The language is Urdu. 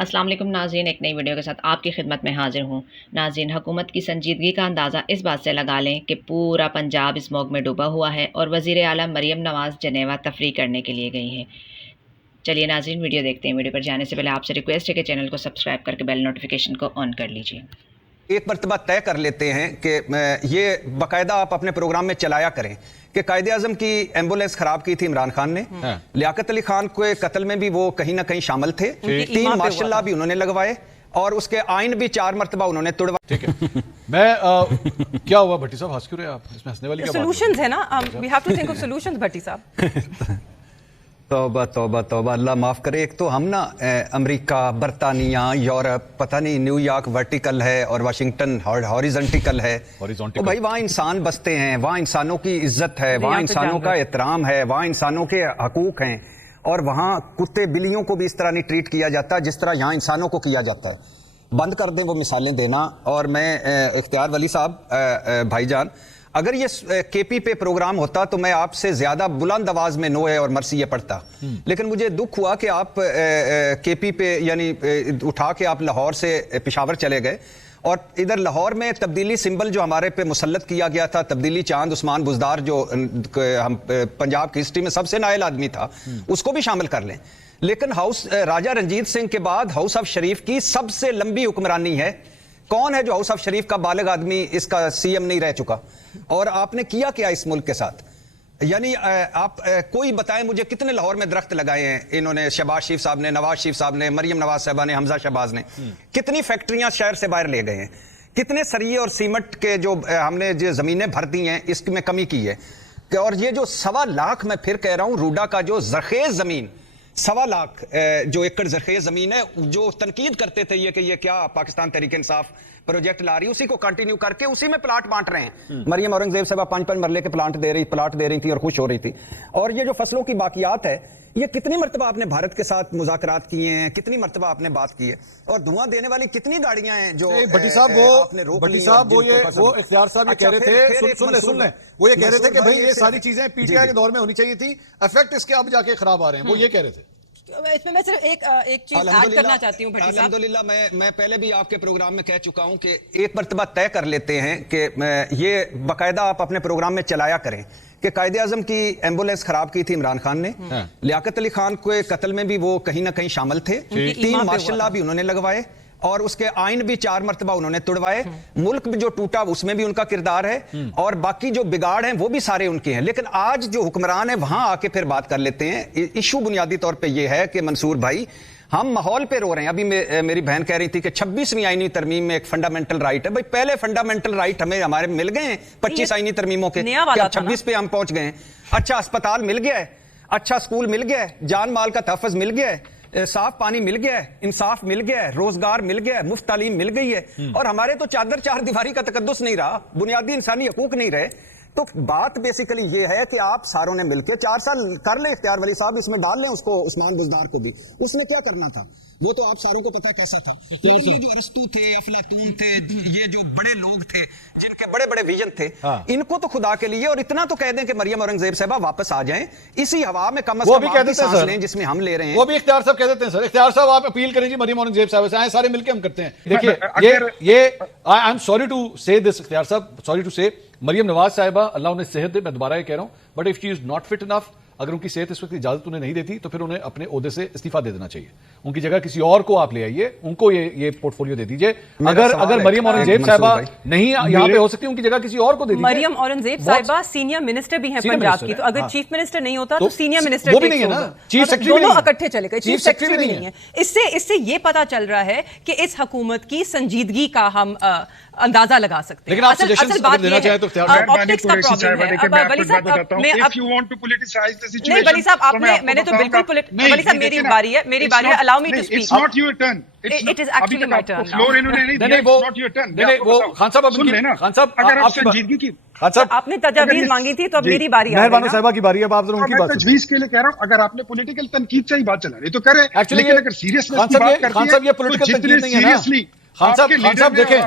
السلام علیکم ناظرین، ایک نئی ویڈیو کے ساتھ آپ کی خدمت میں حاضر ہوں۔ ناظرین، حکومت کی سنجیدگی کا اندازہ اس بات سے لگا لیں کہ پورا پنجاب اسموگ میں ڈوبا ہوا ہے اور وزیر اعلیٰ مریم نواز جنیوا تفریح کرنے کے لیے گئی ہیں۔ چلیے ناظرین، ویڈیو دیکھتے ہیں۔ ویڈیو پر جانے سے پہلے آپ سے ریکویسٹ ہے کہ چینل کو سبسکرائب کر کے بیل نوٹیفیکیشن کو آن کر لیجیے۔ ایک مرتبہ طے کر لیتے ہیں کہ یہ باقاعدہ آپ اپنے پروگرام میں چلایا کریں کہ قائد اعظم کی ایمبولینس خراب کی تھی عمران خان نے، لیاقت علی خان کے قتل میں بھی وہ کہیں نہ کہیں شامل تھے، 3 ماشاء اللہ بھی انہوں نے لگوائے اور اس کے آئین بھی 4 مرتبہ انہوں نے توڑوائے۔ ٹھیک ہے، میں کیا ہوا بھٹی صاحب، ہنس کیوں رہے آپ؟ اس میں ہنسنے والی کیا بات ہے؟ سولوشنز ہے نا، we have to think of solutions Bhatti صاحب۔ توبہ توبہ توبہ، اللہ معاف کرے۔ ایک تو ہم نا امریکہ، برطانیہ، یورپ، پتہ نہیں نیو یارک ورٹیکل ہے اور واشنگٹن ہاریزنٹیکل ہے، بھائی وہاں انسان بستے ہیں، وہاں انسانوں کی عزت ہے، وہاں انسانوں کا احترام ہے، وہاں انسانوں کے حقوق ہیں، اور وہاں کتے بلیوں کو بھی اس طرح نہیں ٹریٹ کیا جاتا جس طرح یہاں انسانوں کو کیا جاتا ہے۔ بند کر دیں وہ مثالیں دینا۔ اور میں اختیار ولی صاحب، بھائی جان، اگر یہ کے پی پہ پروگرام ہوتا تو میں آپ سے زیادہ بلند آواز میں نوئے اور مرسی یہ پڑھتا، لیکن مجھے دکھ ہوا کہ آپ کے پی پہ یعنی اٹھا کے آپ لاہور سے پشاور چلے گئے، اور ادھر لاہور میں تبدیلی سمبل جو ہمارے پہ مسلط کیا گیا تھا، تبدیلی چاند عثمان بزدار جو ہم پنجاب کی ہسٹری میں سب سے نائل آدمی تھا، اس کو بھی شامل کر لیں۔ لیکن ہاؤس راجہ رنجیت سنگھ کے بعد ہاؤس آف شریف کی سب سے لمبی حکمرانی ہے۔ کون ہے جو ہاؤس آف شریف کا بالغ آدمی اس کا سی ایم نہیں رہ چکا؟ اور آپ نے کیا کیا اس ملک کے ساتھ؟ یعنی آپ کوئی بتائیں مجھے کتنے لاہور میں درخت لگائے ہیں انہوں نے، شہباز شریف صاحب نے، نواز شریف صاحب نے، مریم نواز صاحبہ نے، حمزہ شہباز نے، کتنی فیکٹریاں شہر سے باہر لے گئے ہیں، کتنے سریے اور سیمنٹ کے جو ہم نے جو زمینیں بھر دی ہیں اس میں کمی کی ہے۔ اور یہ جو 1.25 لاکھ، میں پھر کہہ رہا ہوں، روڈا کا جو زرخیز زمین 1.25 لاکھ جو ایکڑ زرخیز زمین ہے، جو تنقید کرتے تھے یہ کہ یہ کیا پاکستان تحریک انصاف پروجیکٹ لا رہی، اسی کو کنٹینیو کر کے اسی میں پلاٹ بانٹ رہے ہیں۔ مریم اورنگزیب صاحبہ 5 مرلے کے پلاٹ دے رہی تھی اور خوش ہو رہی تھی۔ اور یہ جو فصلوں کی باقیات ہے، یہ کتنی مرتبہ آپ نے بھارت کے ساتھ مذاکرات کیے ہیں، کتنی مرتبہ آپ نے بات کی ہے، اور دھواں دینے والی کتنی گاڑیاں ہیں جو بھٹی صاحب وہ اختیار صاحب یہ کہہ رہے تھے، سن لیں، وہ یہ کہہ رہے تھے کہ بھئی یہ ساری چیزیں پی ٹی آئی کے دور میں ہونی چاہیے تھی، ایفیکٹ اس کے اب جا کے خراب آ رہے ہیں، وہ یہ کہہ رہے تھے۔ اس میں صرف ایک چیز ایڈ کرنا چاہتی ہوں بھٹی صاحب۔ الحمدللہ میں پہلے بھی آپ کے پروگرام میں کہہ چکا ہوں کہ ایک مرتبہ طے کر لیتے ہیں کہ یہ باقاعدہ آپ اپنے پروگرام میں چلایا کریں کہ قائد اعظم کی ایمبولینس خراب کی تھی عمران خان نے، لیاقت علی خان کے قتل میں بھی وہ کہیں نہ کہیں شامل تھے، 3 ماشاء اللہ بھی انہوں نے لگوائے اور اس کے آئین بھی 4 مرتبہ انہوں نے توڑوائے۔ ملک جو ٹوٹا اس میں بھی ان کا کردار ہے، اور باقی جو بگاڑ ہیں وہ بھی سارے ان کے ہیں۔ لیکن آج جو حکمران ہے وہاں آ کے پھر بات کر لیتے ہیں۔ ایشو بنیادی طور پہ یہ ہے کہ منصور بھائی، ہم ماحول پہ رو رہے ہیں۔ ابھی میری بہن کہہ رہی تھی کہ 26ویں آئینی ترمیم میں ایک فنڈامنٹل رائٹ ہے۔ بھائی پہلے فنڈامنٹل رائٹ ہمارے مل گئے ہیں 25 آئینی ترمیموں کے، 26 پہ ہم پہنچ گئے ہیں۔ اچھا اسپتال مل گیا ہے، اچھا اسکول مل گیا ہے، جان مال کا تحفظ مل گیا ہے، صاف پانی مل گیا ہے، انصاف مل گیا ہے، روزگار مل گیا ہے، مفت تعلیم مل گئی ہے، اور ہمارے تو چادر 4 دیواری کا تقدس نہیں رہا، بنیادی انسانی حقوق نہیں رہے۔ تو بات بیسیکلی یہ ہے کہ آپ ساروں نے مل کے 4 سال کر لیں، اختیار ولی صاحب اس میں ڈال لیں اس کو، عثمان بزدار کو بھی۔ اس نے کیا کرنا تھا وہ تو آپ ساروں کو پتا کیسا تھا۔ یہ جو ارسطو تھے، افلاطون تھے، یہ جو بڑے لوگ تھے جن کے بڑے بڑے ویژن تھے، ان کو تو خدا کے لیے، اور اتنا تو کہہ دیں کہ مریم اورنگزیب صاحبہ واپس آ جائیں اسی ہوا میں، کم از کم آپ بھی سانس لیں جس میں ہم لے رہے ہیں۔ وہ بھی اختیار صاحب کہہ دیتے ہیں سر، اختیار صاحب آپ اپیل کریں جی مریم اورنگزیب صاحب سے، آئیں سارے مل کے ہم کرتے ہیں۔ دیکھیے یہ آئی ایم سوری ٹو سے دس، اختیار صاحب سوری ٹو سے، مریم نواز صاحبہ اللہ انہیں صحت دے، میں دوبارہ یہ کہہ رہا ہوں، but if she is not fit enough, اگر ان کی صحت اس وقت اجازت انہیں نہیں دیتی تو پھر انہیں اپنے عہدے سے استعفیٰ دے دینا چاہیے، ان کی جگہ کسی اور کو آپ لے آئیے، ان کو یہ پورٹ فولیو دے دیجئے۔ اگر مریم اورنگزیب صاحبہ نہیں یہاں پہ ہو سکتی، ان کی جگہ کسی اور کو دے دیجئے۔ مریم اورنگزیب صاحبہ سینئر منسٹر بھی ہیں پنجاب کی، تو اگر چیف منسٹر نہیں ہوتا تو سینئر منسٹر وہ بھی نہیں ہے نا، چیف سیکرٹری دونوں اکٹھے چلے گئے، چیف سیکرٹری بھی نہیں ہے۔ اس سے یہ پتا چل رہا ہے کہ اس حکومت کی سنجیدگی کا ہم اندازہ لگا سکتے ہیں۔ لیکن آپ سجیشنز اگر دینا چاہیں تو اختیار آپٹکس کا پرابلم ہے۔ ولی صاحب نہیں، ولی صاحب آپ نے، میں نے تو بالکل ولی صاحب میری باری ہے، allow me to speak. It's not your turn. It is actually my turn now. Floor انہوں نے نہیں دیا، it's not your turn. وہ خان صاحب سن لینا، خان صاحب اگر آپ سنجیدگی کی، آپ نے تجاویز مانگی تھی تو اب میری باری ہے۔ مہربانو صاحبہ کی باری ہے، اب آپ ذرا ان کی میں بات تجویز کے لیے کہہ رہا ہوں، اگر آپ نے پولیٹیکل تنقید سے ہی بات چلا رہی تو کریں، ایکچولی لیکن اگر سیریسنس کی بات کرتی ہے خان صاحب یہ پولیٹیکل تنقید نہیں ہے نا، خان صاحب دیکھیں